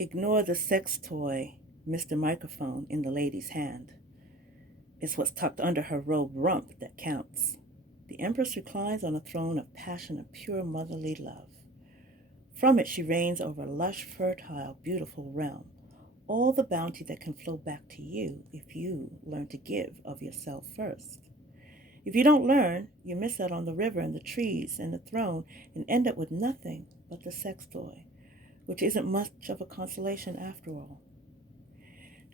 Ignore the sex toy, Mr. Microphone, in the lady's hand. It's what's tucked under her robed rump that counts. The Empress reclines on a throne of passion and pure motherly love. From it she reigns over a lush, fertile, beautiful realm, all the bounty that can flow back to you if you learn to give of yourself first. If you don't learn, you miss out on the river and the trees and the throne and end up with nothing but the sex toy, which isn't much of a consolation after all.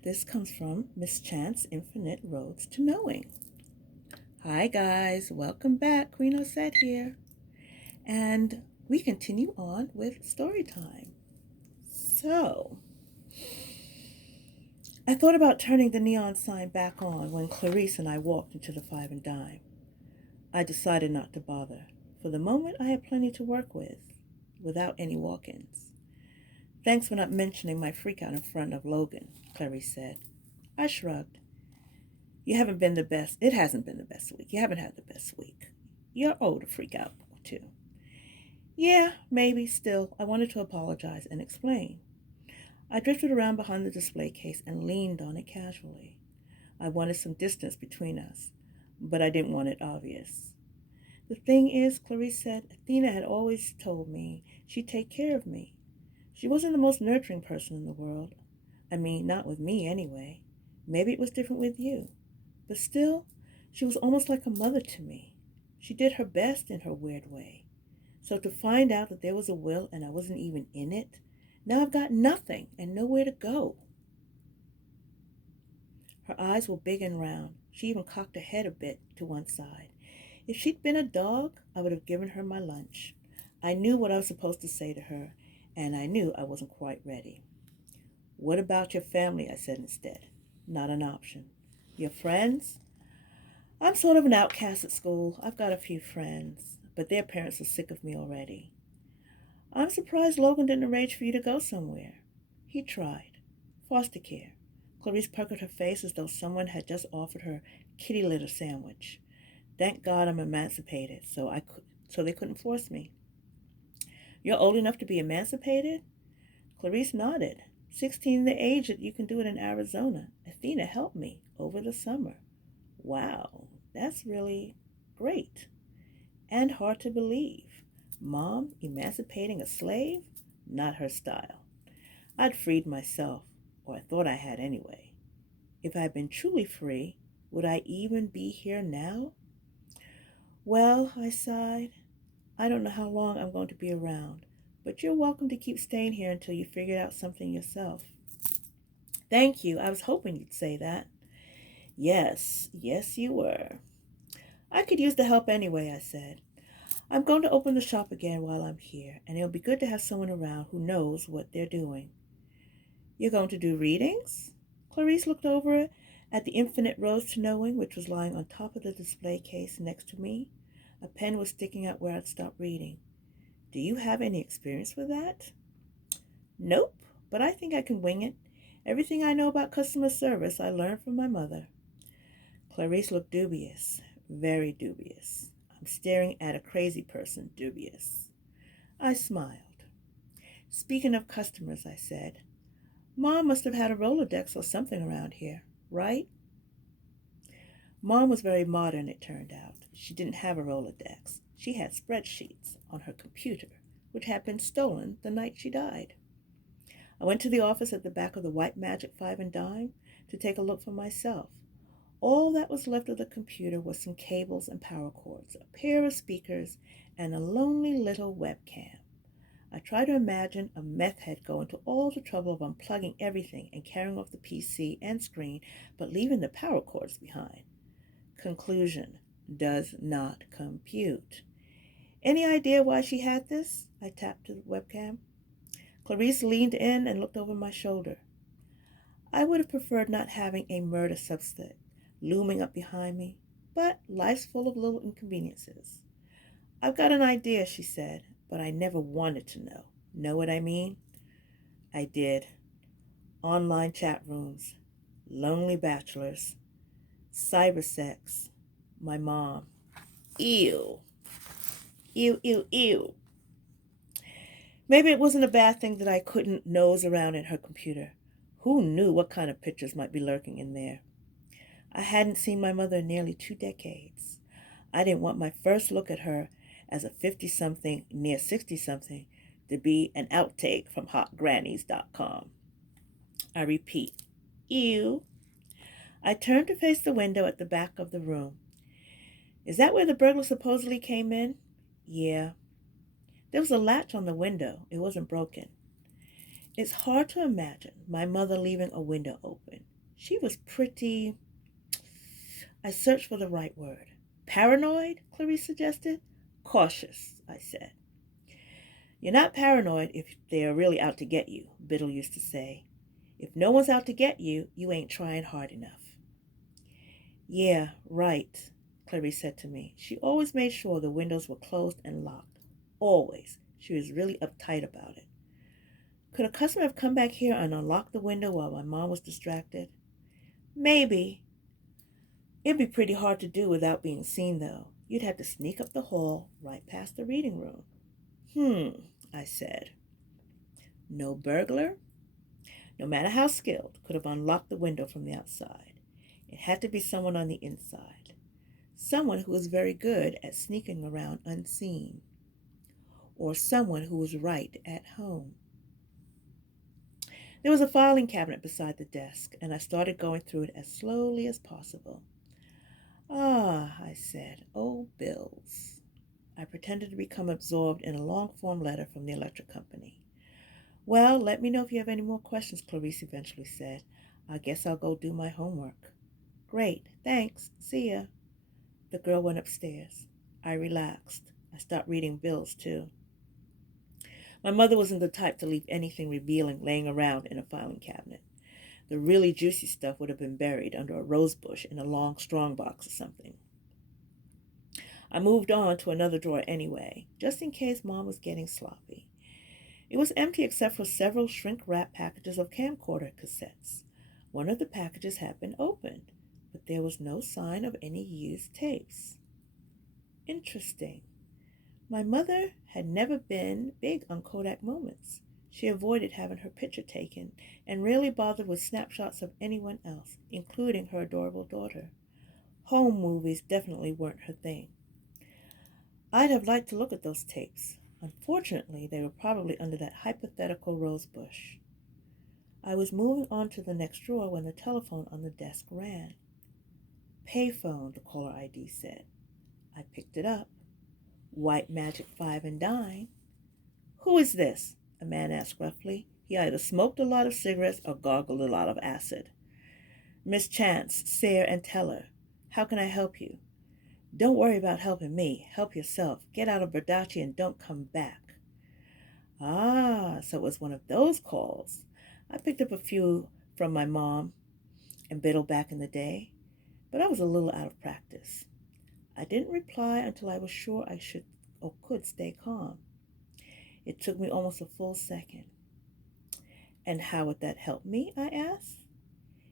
This comes from Miss Chance Infinite Roads to Knowing. Hi guys, welcome back. Queen Osette here. And we continue on with story time. So, I thought about turning the neon sign back on when Clarice and I walked into the Five and Dime. I decided not to bother. For the moment, I had plenty to work with, without any walk-ins. Thanks for not mentioning my freak-out in front of Logan, Clarice said. I shrugged. It hasn't been the best week. You haven't had the best week. You're owed a freak-out, too. Yeah, maybe, still, I wanted to apologize and explain. I drifted around behind the display case and leaned on it casually. I wanted some distance between us, but I didn't want it obvious. The thing is, Clarice said, Athena had always told me she'd take care of me. She wasn't the most nurturing person in the world. I mean, not with me anyway. Maybe it was different with you. But still, she was almost like a mother to me. She did her best in her weird way. So to find out that there was a will and I wasn't even in it, now I've got nothing and nowhere to go. Her eyes were big and round. She even cocked her head a bit to one side. If she'd been a dog, I would have given her my lunch. I knew what I was supposed to say to her, and I knew I wasn't quite ready. What about your family? I said instead. Not an option. Your friends? I'm sort of an outcast at school. I've got a few friends, but their parents are sick of me already. I'm surprised Logan didn't arrange for you to go somewhere. He tried. Foster care. Clarice puckered her face as though someone had just offered her kitty litter sandwich. Thank God I'm emancipated, so they couldn't force me. You're old enough to be emancipated? Clarice nodded. 16 the age that you can do it in Arizona. Athena helped me over the summer. Wow, that's really great. And hard to believe. Mom emancipating a slave? Not her style. I'd freed myself, or I thought I had anyway. If I had been truly free, would I even be here now? Well, I sighed, I don't know how long I'm going to be around, but you're welcome to keep staying here until you figure out something yourself. Thank you. I was hoping you'd say that. Yes, you were. I could use the help anyway, I said. I'm going to open the shop again while I'm here, and it'll be good to have someone around who knows what they're doing. You're going to do readings? Clarice looked over at the Infinite Roads to Knowing, which was lying on top of the display case next to me. A pen was sticking out where I'd stopped reading. Do you have any experience with that? Nope, but I think I can wing it. Everything I know about customer service I learned from my mother. Clarice looked dubious, very dubious. I'm staring at a crazy person, dubious. I smiled. Speaking of customers, I said, Mom must have had a Rolodex or something around here, right? Mom was very modern, it turned out. She didn't have a Rolodex. She had spreadsheets on her computer, which had been stolen the night she died. I went to the office at the back of the White Magic Five and Dime to take a look for myself. All that was left of the computer was some cables and power cords, a pair of speakers, and a lonely little webcam. I tried to imagine a meth head going to all the trouble of unplugging everything and carrying off the PC and screen, but leaving the power cords behind. Conclusion: does not compute. Any idea why she had this? I tapped the webcam. Clarice leaned in and looked over my shoulder. I would have preferred not having a murder suspect looming up behind me, but life's full of little inconveniences. I've got an idea, she said, but I never wanted to know. Know what I mean? I did. Online chat rooms, lonely bachelors, cybersex, my mom. Ew. Ew, ew, ew. Maybe it wasn't a bad thing that I couldn't nose around in her computer. Who knew what kind of pictures might be lurking in there? I hadn't seen my mother in nearly 2 decades. I didn't want my first look at her as a 50-something, near 60-something, to be an outtake from hotgrannies.com. I repeat, ew. I turned to face the window at the back of the room. Is that where the burglar supposedly came in? Yeah. There was a latch on the window. It wasn't broken. It's hard to imagine my mother leaving a window open. She was pretty... I searched for the right word. Paranoid, Clarice suggested. Cautious, I said. You're not paranoid if they're really out to get you, Biddle used to say. If no one's out to get you, you ain't trying hard enough. Yeah, right, Clarice said to me. She always made sure the windows were closed and locked. Always. She was really uptight about it. Could a customer have come back here and unlocked the window while my mom was distracted? Maybe. It'd be pretty hard to do without being seen, though. You'd have to sneak up the hall right past the reading room. I said. No burglar, no matter how skilled, could have unlocked the window from the outside. It had to be someone on the inside. Someone who was very good at sneaking around unseen. Or someone who was right at home. There was a filing cabinet beside the desk, and I started going through it as slowly as possible. Ah, I said, old bills. I pretended to become absorbed in a long-form letter from the electric company. Well, let me know if you have any more questions, Clarice eventually said. I guess I'll go do my homework. Great, thanks. See ya. The girl went upstairs. I relaxed. I stopped reading bills, too. My mother wasn't the type to leave anything revealing laying around in a filing cabinet. The really juicy stuff would have been buried under a rose bush in a long strong box or something. I moved on to another drawer anyway, just in case Mom was getting sloppy. It was empty except for several shrink-wrapped packages of camcorder cassettes. One of the packages had been opened, but there was no sign of any used tapes. Interesting. My mother had never been big on Kodak moments. She avoided having her picture taken and rarely bothered with snapshots of anyone else, including her adorable daughter. Home movies definitely weren't her thing. I'd have liked to look at those tapes. Unfortunately, they were probably under that hypothetical rose bush. I was moving on to the next drawer when the telephone on the desk rang. Payphone, the caller ID said. I picked it up. White Magic 5 and dime. Who is this? A man asked gruffly. He either smoked a lot of cigarettes or gargled a lot of acid. Miss Chance, Sayre and Teller. How can I help you? Don't worry about helping me. Help yourself. Get out of Berdache and don't come back. Ah, so it was one of those calls. I picked up a few from my mom and Biddle back in the day, but I was a little out of practice. I didn't reply until I was sure I should or could stay calm. It took me almost a full second. And how would that help me? I asked.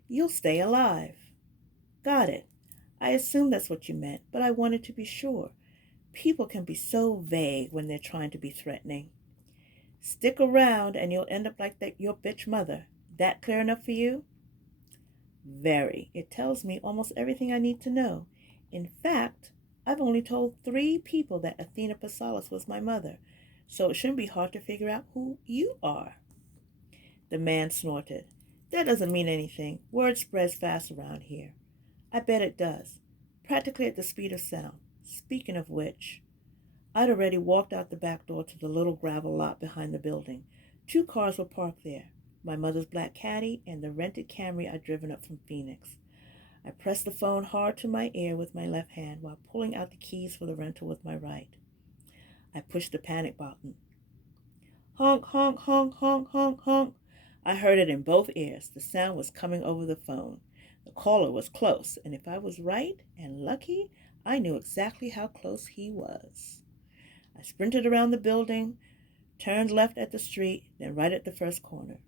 You'll stay alive. Got it. I assumed that's what you meant, but I wanted to be sure. People can be so vague when they're trying to be threatening. Stick around and you'll end up like your bitch mother. That clear enough for you? Very. It tells me almost everything I need to know. In fact, I've only told 3 people that Athena Pasalis was my mother, so it shouldn't be hard to figure out who you are. The man snorted. That doesn't mean anything. Word spreads fast around here. I bet it does. Practically at the speed of sound. Speaking of which, I'd already walked out the back door to the little gravel lot behind the building. 2 cars were parked there. My mother's black caddy and the rented Camry I'd driven up from Phoenix. I pressed the phone hard to my ear with my left hand while pulling out the keys for the rental with my right. I pushed the panic button. Honk, honk, honk, honk, honk, honk. I heard it in both ears. The sound was coming over the phone. The caller was close, and if I was right and lucky, I knew exactly how close he was. I sprinted around the building, turned left at the street, then right at the first corner.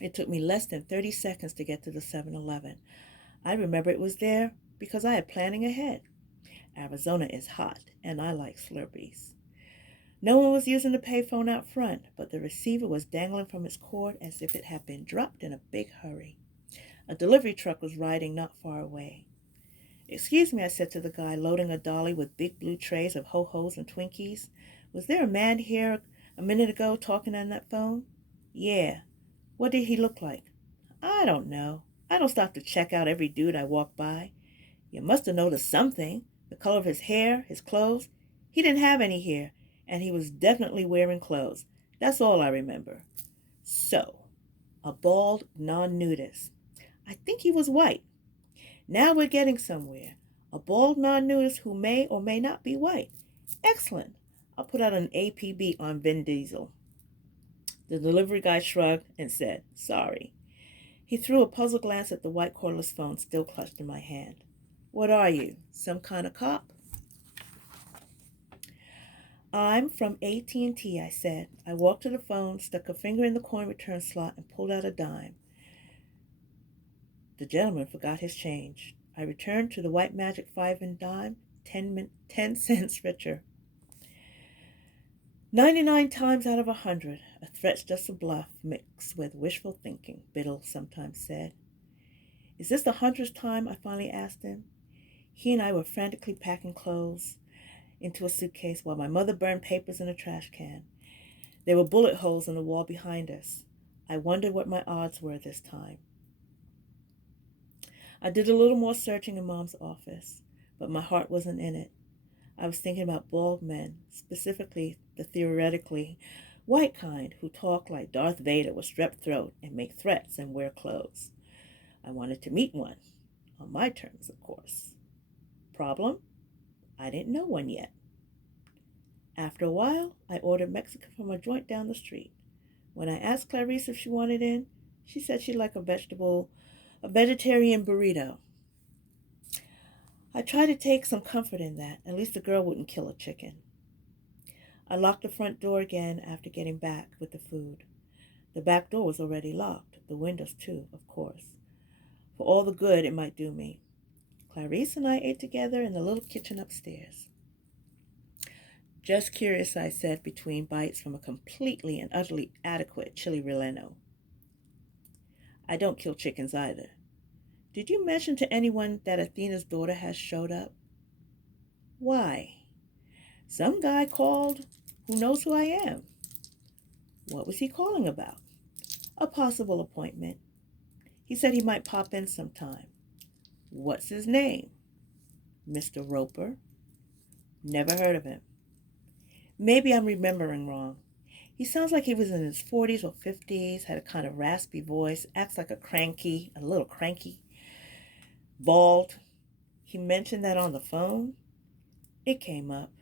It took me less than 30 seconds to get to the 7-Eleven. I remember it was there because I had planning ahead. Arizona is hot, and I like Slurpees. No one was using the payphone out front, but the receiver was dangling from its cord as if it had been dropped in a big hurry. A delivery truck was riding not far away. "Excuse me," I said to the guy loading a dolly with big blue trays of ho-hos and Twinkies. "Was there a man here a minute ago talking on that phone?" "Yeah." "What did he look like?" "I don't know. I don't stop to check out every dude I walk by." "You must have noticed something. The color of his hair, his clothes." "He didn't have any hair, and he was definitely wearing clothes. That's all I remember." "So, a bald non-nudist. I think he was white. Now we're getting somewhere. A bald non-nudist who may or may not be white. Excellent. I'll put out an APB on Vin Diesel." The delivery guy shrugged and said, "Sorry." He threw a puzzled glance at the white cordless phone still clutched in my hand. "What are you, some kind of cop?" "I'm from AT&T, I said. I walked to the phone, stuck a finger in the coin return slot, and pulled out a dime. The gentleman forgot his change. I returned to the white magic 5 and dime, 10 cents richer. 99 times out of 100, a threat's just a bluff mixed with wishful thinking, Biddle sometimes said. "Is this the 100th time?" I finally asked him. He and I were frantically packing clothes into a suitcase while my mother burned papers in a trash can. There were bullet holes in the wall behind us. I wondered what my odds were this time. I did a little more searching in Mom's office, but my heart wasn't in it. I was thinking about bald men, specifically the theoretically white kind who talk like Darth Vader with strep throat and make threats and wear clothes. I wanted to meet one, on my terms, of course. Problem? I didn't know one yet. After a while, I ordered Mexican from a joint down the street. When I asked Clarice if she wanted in, she said she'd like a vegetarian burrito. I tried to take some comfort in that. At least the girl wouldn't kill a chicken. I locked the front door again after getting back with the food. The back door was already locked, the windows too, of course, for all the good it might do me. Clarice and I ate together in the little kitchen upstairs. "Just curious," I said between bites from a completely and utterly adequate chili relleno. "I don't kill chickens either. Did you mention to anyone that Athena's daughter has showed up?" "Why?" "Some guy called who knows who I am." "What was he calling about?" "A possible appointment. He said he might pop in sometime." "What's his name?" "Mr. Roper." "Never heard of him." "Maybe I'm remembering wrong. He sounds like he was in his 40s or 50s, had a kind of raspy voice, acts like a little cranky, bald." "He mentioned that on the phone?" "It came up.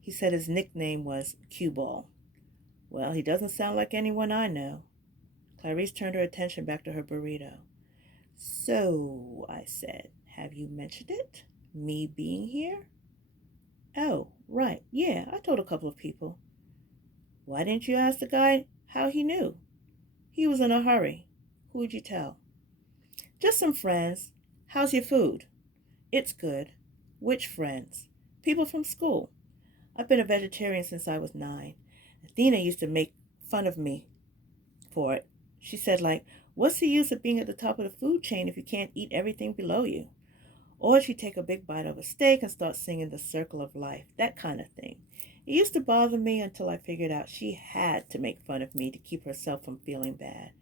He said his nickname was Cue Ball." "Well, he doesn't sound like anyone I know." Clarice turned her attention back to her burrito. "So," I said, "have you mentioned it? Me being here?" "Oh, right. Yeah, I told a couple of people." "Why didn't you ask the guy how he knew?" "He was in a hurry." "Who'd you tell?" "Just some friends." "How's your food?" "It's good." "Which friends?" "People from school. I've been a vegetarian since I was 9. Athena used to make fun of me for it. She said, like, what's the use of being at the top of the food chain if you can't eat everything below you? Or she'd take a big bite of a steak and start singing The Circle of Life, that kind of thing. It used to bother me until I figured out she had to make fun of me to keep herself from feeling bad.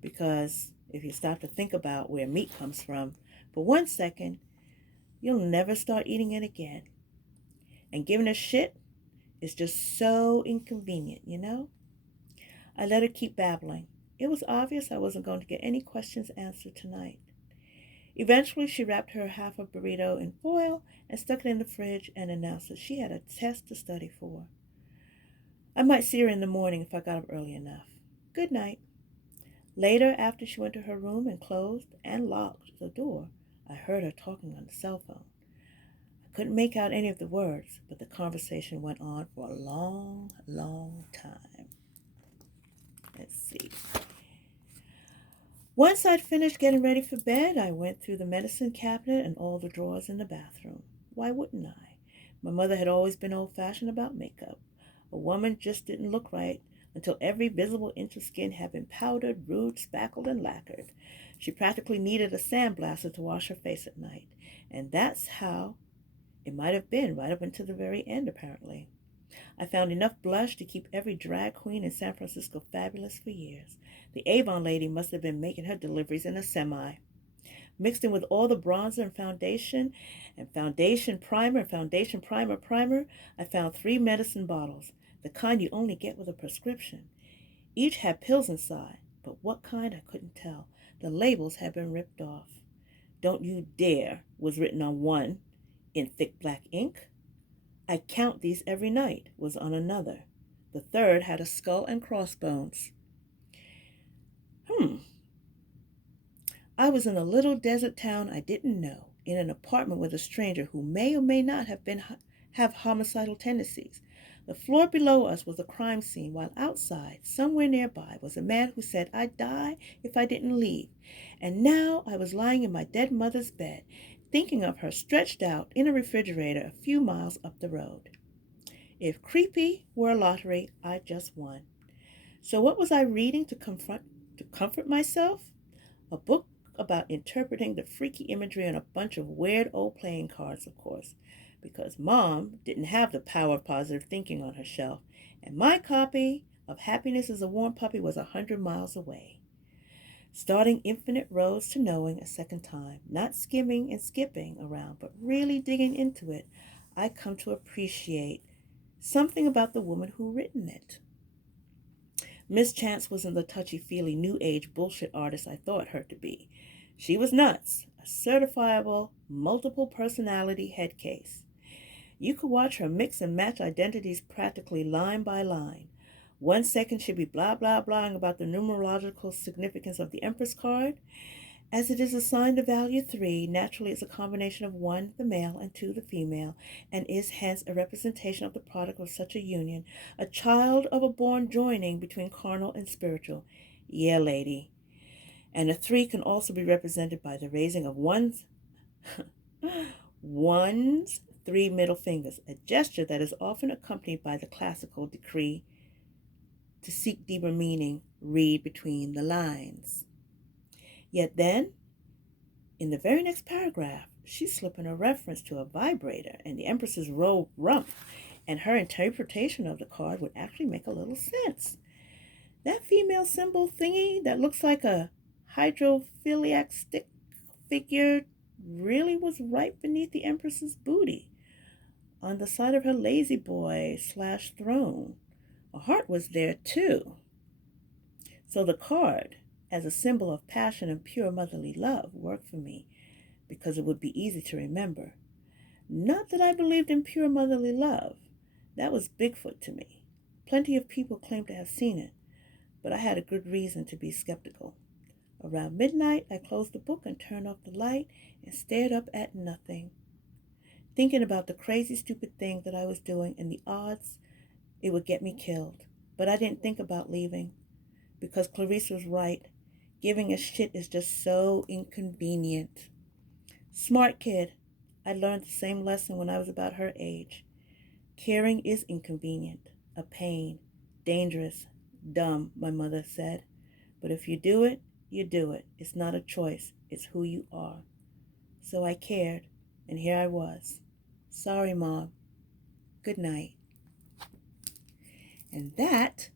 Because if you stop to think about where meat comes from for 1 second, you'll never start eating it again. And giving a shit is just so inconvenient, you know? I let her keep babbling. It was obvious I wasn't going to get any questions answered tonight. Eventually, she wrapped her half a burrito in foil and stuck it in the fridge and announced that she had a test to study for. I might see her in the morning if I got up early enough. Good night. Later, after she went to her room and closed and locked the door, I heard her talking on the cell phone. I couldn't make out any of the words, but the conversation went on for a long, long time. Let's see. Once I'd finished getting ready for bed, I went through the medicine cabinet and all the drawers in the bathroom. Why wouldn't I? My mother had always been old-fashioned about makeup. A woman just didn't look right until every visible inch of skin had been powdered, rouged, spackled, and lacquered. She practically needed a sandblaster to wash her face at night. And that's how it might have been right up until the very end, apparently. I found enough blush to keep every drag queen in San Francisco fabulous for years. The Avon lady must have been making her deliveries in a semi. Mixed in with all the bronzer and foundation primer, and foundation primer primer, I found 3 medicine bottles, the kind you only get with a prescription. Each had pills inside, but what kind I couldn't tell. The labels had been ripped off. "Don't you dare" was written on one in thick black ink. "I count these every night" was on another. The third had a skull and crossbones. I was in a little desert town I didn't know, in an apartment with a stranger who may or may not have homicidal tendencies. The floor below us was a crime scene, while outside, somewhere nearby, was a man who said I'd die if I didn't leave. And now I was lying in my dead mother's bed, thinking of her stretched out in a refrigerator a few miles up the road. If creepy were a lottery, I just won. So what was I reading to comfort myself? A book about interpreting the freaky imagery on a bunch of weird old playing cards, of course, because Mom didn't have the power of positive thinking on her shelf, and my copy of Happiness is a Warm Puppy was 100 miles away. Starting Infinite Roads to Knowing a second time, not skimming and skipping around, but really digging into it, I come to appreciate something about the woman who written it. Miss Chance wasn't the touchy-feely New Age bullshit artist I thought her to be. She was nuts, a certifiable, multiple personality head case. You could watch her mix and match identities practically line by line. 1 second she'd be blah blah blahing about the numerological significance of the Empress card. As it is assigned a value 3, naturally it's a combination of 1, the male, and 2, the female, and is hence a representation of the product of such a union, a child of a born joining between carnal and spiritual. Yeah, lady. And a 3 can also be represented by the raising of one's 3 middle fingers, a gesture that is often accompanied by the classical decree to seek deeper meaning, read between the lines. Yet then, in the very next paragraph, she's slipping a reference to a vibrator and the Empress's robe rump, and her interpretation of the card would actually make a little sense. That female symbol thingy that looks like a hydrophiliac stick figure really was right beneath the Empress's booty, on the side of her lazy boy / throne. A heart was there too. So the card, as a symbol of passion and pure motherly love, worked for me because it would be easy to remember. Not that I believed in pure motherly love. That was Bigfoot to me. Plenty of people claim to have seen it, but I had a good reason to be skeptical. Around midnight, I closed the book and turned off the light and stared up at nothing, thinking about the crazy, stupid thing that I was doing and the odds it would get me killed. But I didn't think about leaving, because Clarice was right. Giving a shit is just so inconvenient. Smart kid. I learned the same lesson when I was about her age. Caring is inconvenient, a pain, dangerous, dumb, my mother said. But if you do it, you do it. It's not a choice. It's who you are. So I cared, and here I was. Sorry, Mom. Good night. And that,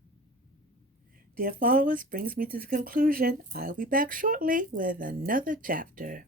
dear followers, brings me to the conclusion. I'll be back shortly with another chapter.